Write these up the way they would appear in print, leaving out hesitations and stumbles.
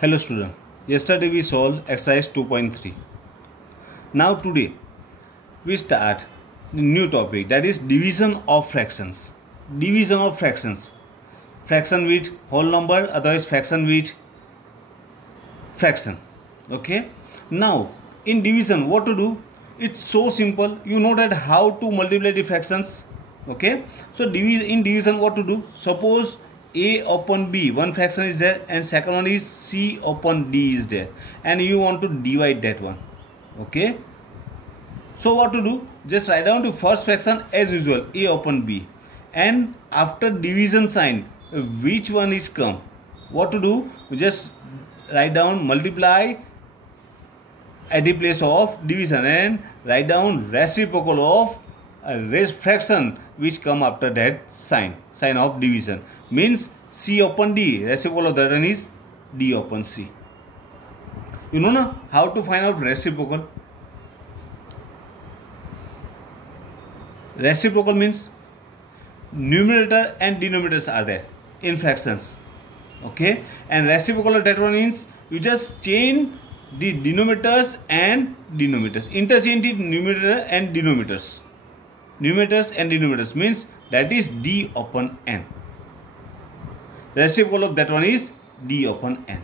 Hello student, yesterday we solved exercise 2.3. Now today we start the new topic, that is division of fractions. Division of fractions. Fraction with whole number, otherwise fraction with fraction. Okay. Now in division what to do? It's so simple. You know that how to multiply the fractions. Okay. So in division what to do? Suppose a upon b, one fraction is there, and second one is c upon d is there, and you want to divide that one. Okay. So what to do? Just write down the first fraction as usual, a upon b, and after division sign, which one is come? What to do? We just write down multiply at the place of division and write down reciprocal of fraction which come after that sign of division, means c upon d, reciprocal of that one is d upon c. You know na how to find out reciprocal? Reciprocal means numerator and denominators are there in fractions. Okay, and reciprocal of that one means you just change the denominators and denominators, interchange the numerator and denominators. Numerators and denominators means that is d upon n. Reciprocal of that one is d upon n.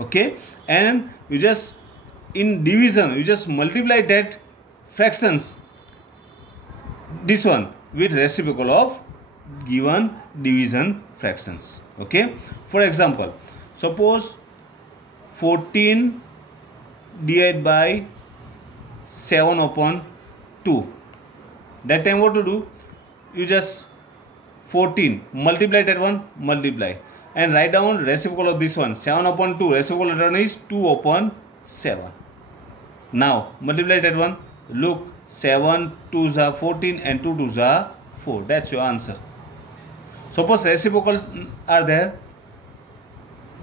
Okay, and you just in division you just multiply that fractions, this one with reciprocal of given division fractions. Okay, for example, suppose 14 divided by 7 upon 2. That time what to do? You just 14 multiply that one, multiply, and write down reciprocal of this one, 7 upon 2, reciprocal of that one is 2 upon 7. Now multiply that one, look, 7 2s are 14 and 2 2s are 4. That's your answer. Suppose reciprocals are there,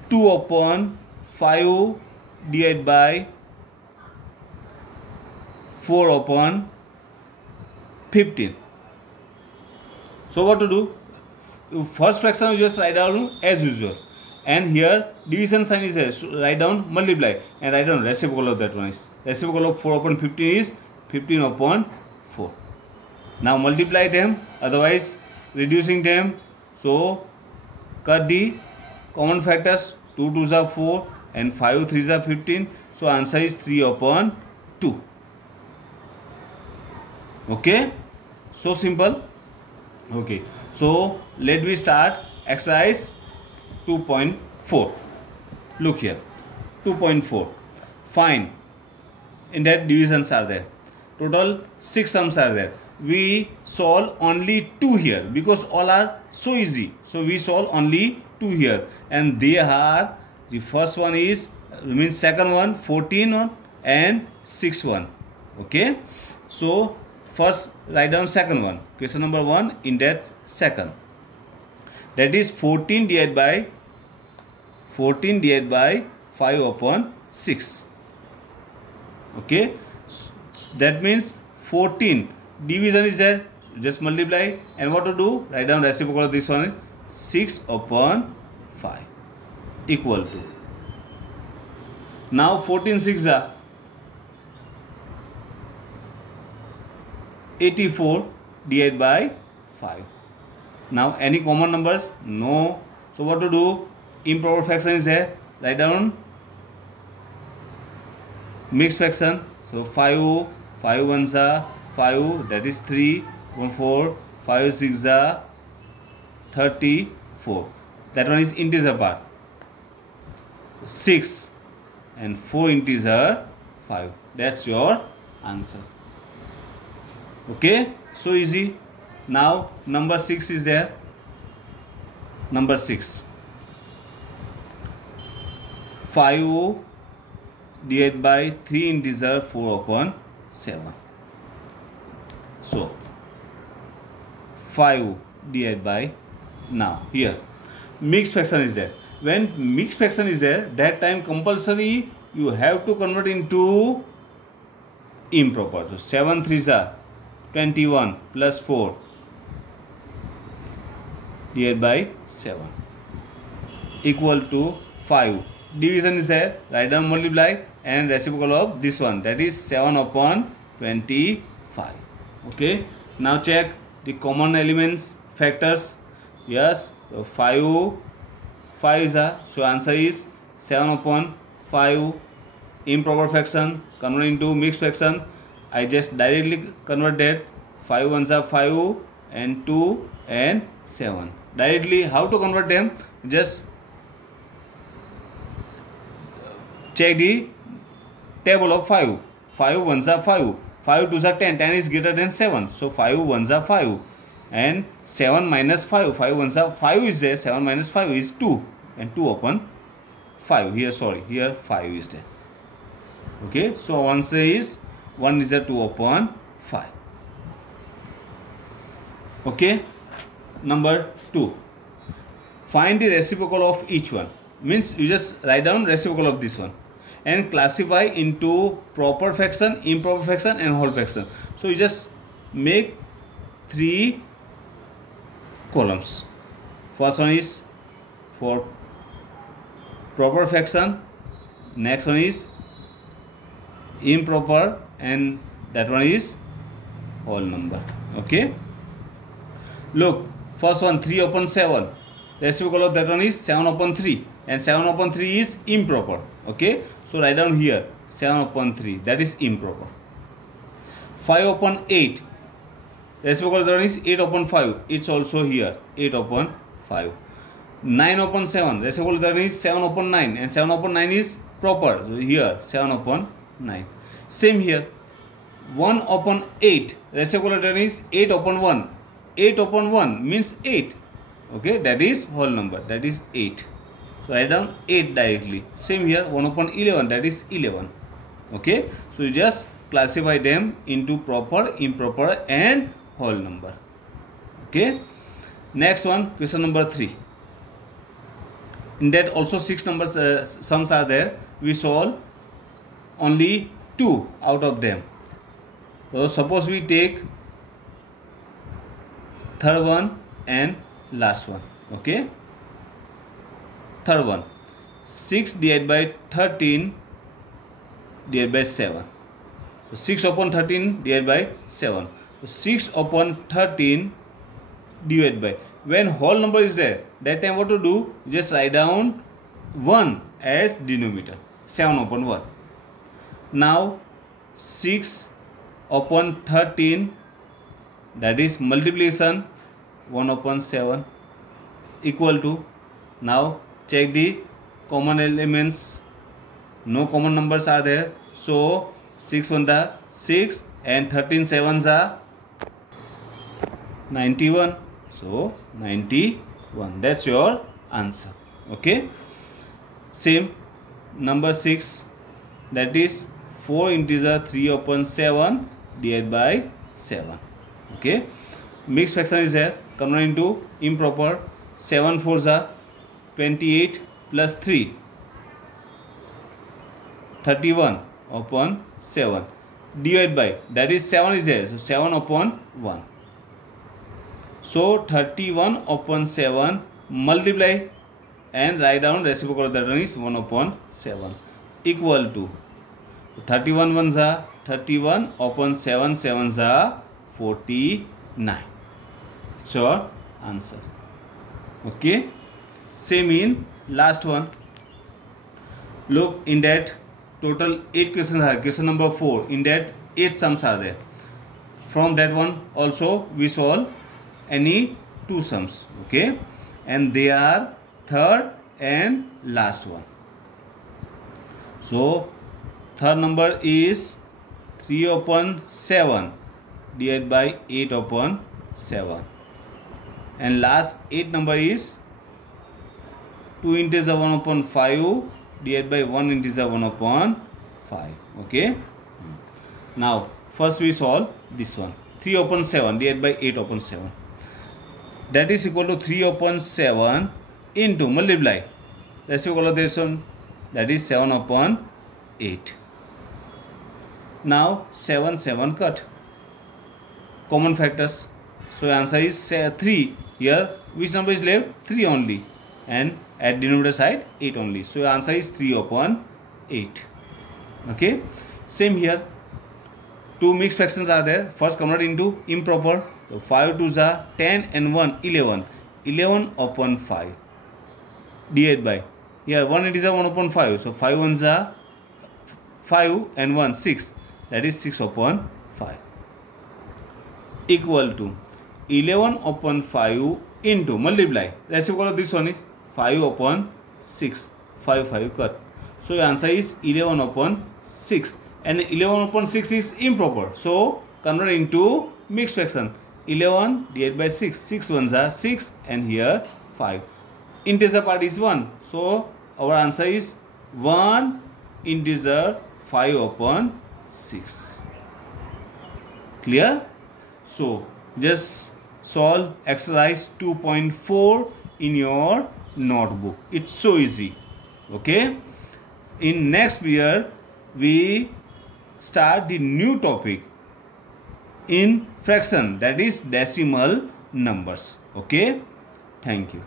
2 upon 5 divided by 4 upon 15. So what to do? First fraction you just write down as usual, and here division sign is there, so write down multiply and write down reciprocal of that one is, reciprocal of 4 upon 15 is 15 upon 4. Now multiply them, otherwise reducing them, so cut the common factors, 2 2s are 4 and 5 3s are 15, so answer is 3 upon 2. Okay, so simple. Okay, so let me start exercise 2.4. Look here, 2.4. Find, in that divisions are there, total 6 sums are there. We solve only 2 here because all are so easy, so we solve only 2 here, and they are, the first one is means second one 14 one and 6 one. Okay, so first write down second one, question number 1 in that second, that is 14 divided by 5 upon 6. Okay, that means 14 division is there, just multiply, and what to do? Write down reciprocal of this one is 6 upon 5 equal to, now 14 6 are 84 divided by 5. Now any common numbers? No. So what to do? Improper fraction is there, write down mixed fraction, so 5 5 1s are 5, that is 3 1 4, 5 6 are 34, that one is integer part, 6 and 4 integer 5. That's your answer. Okay, so easy. Now number 6 is there, number 6, 5 divided by 3 integer 4 upon 7. So 5 divided by, now here mixed fraction is there. When mixed fraction is there, that time compulsory you have to convert into improper. So 7 3s are 21 plus 4 divided by 7 equal to 5. Division is there, write down multiply, and reciprocal of this one, that is 7 upon 25. Okay, now check the common elements factors. Yes, 5 is a, so answer is 7 upon 5. Improper fraction convert into mixed fraction, I just directly converted 5 ones are 5 and 2 and 7. Directly how to convert them, just check the table of 5. 5 ones are 5, 5 twos are 10, 10 is greater than 7, so 5 ones are 5, and 7 minus 5, 5 ones are 5 is there, 7 minus 5 is 2, and 2 upon 5 here, sorry, here 5 is there. Okay, so answer is 1 is a 2 upon 5. Okay, number 2, find the reciprocal of each one. Means you just write down reciprocal of this one and classify into proper fraction, improper fraction and whole fraction. So you just make 3 columns. First one is for proper fraction, next one is improper, and that one is whole number. Okay, look, first one 3 upon 7, reciprocal of that one is 7 upon 3, and 7 upon 3 is improper. Okay, so write down here 7 upon 3, that is improper. 5 upon 8, reciprocal of that one is 8 upon 5, it's also here 8 upon 5. 9 upon 7, reciprocal of that one is 7 upon 9, and 7 upon 9 is proper, so here 7 upon 9. Same here, 1 upon 8, reciprocal of that one is 8 upon 1, 8 upon 1 means 8. Okay, that is whole number, that is 8. So write down 8 directly. Same here, 1 upon 11, that is 11. Okay, so you just classify them into proper, improper and whole number. Okay, next one, question number 3. In that also 6 numbers sums are there. We solve only 2 out of them. So suppose we take third one and last one. Okay, third one, 6 divided by 13 divided by 7. So 6 upon 13 divided by 7. So 6 upon 13 divided by, when whole number is there, that time what to do, just write down 1 as denominator, 7 upon 1. Now 6 upon 13, that is multiplication, 1 upon 7 equal to, now check the common elements, no common numbers are there, so 6 1 are 6 and 13 7s are 91, so 91, that's your answer. Okay, same number 6, that is 4 integer 3 upon 7 divided by 7. Okay, mixed fraction is there, convert into improper, 7 4s are 28 plus 3, 31 upon 7 divided by, that is 7 is there, so 7 upon 1. So 31 upon 7 multiply and write down reciprocal of that one is 1 upon 7 equal to 31 ones are 31 upon 7 7s are 49. So answer. Okay, same in last one. Look, in that total 8 questions are, question number 4, in that 8 sums are there. From that one also we solve any 2 sums. Okay, and they are third and last one. So third number is 3 upon 7 divided by 8 upon 7, and last 8 number is 2 integer 1 upon 5 divided by 1 integer 1 upon 5. Okay, now first we solve this one, 3 upon 7 divided by 8 upon 7, that is equal to 3 upon 7 into multiply reciprocal of this one, that is 7 upon 8. Now 7 7 cut, common factors, so answer is 3. Here which number is left? 3 only, and at denominator side 8 only. So your answer is 3 upon 8. Okay, same here. Two mixed fractions are there. First convert into improper. So 5 2s are 10 and 1 11. 11 upon 5 divided by, here 1 integer 1 upon 5. So 5 1s are 5 and 1 6. That is 6 upon 5 equal to 11 upon 5 into multiply. Reciprocal of this one is 5 upon 6. 5 5 cut. So your answer is 11 upon 6. And 11 upon 6 is improper. So convert into mixed fraction. 11 divided by 6. 6 ones are 6 and here 5. Integer part is 1. So our answer is 1 integer 5 upon 6. Clear? So just solve exercise 2.4 in your notebook. It's so easy. Okay. In next year we start the new topic in fraction, that is decimal numbers. Okay. Thank you.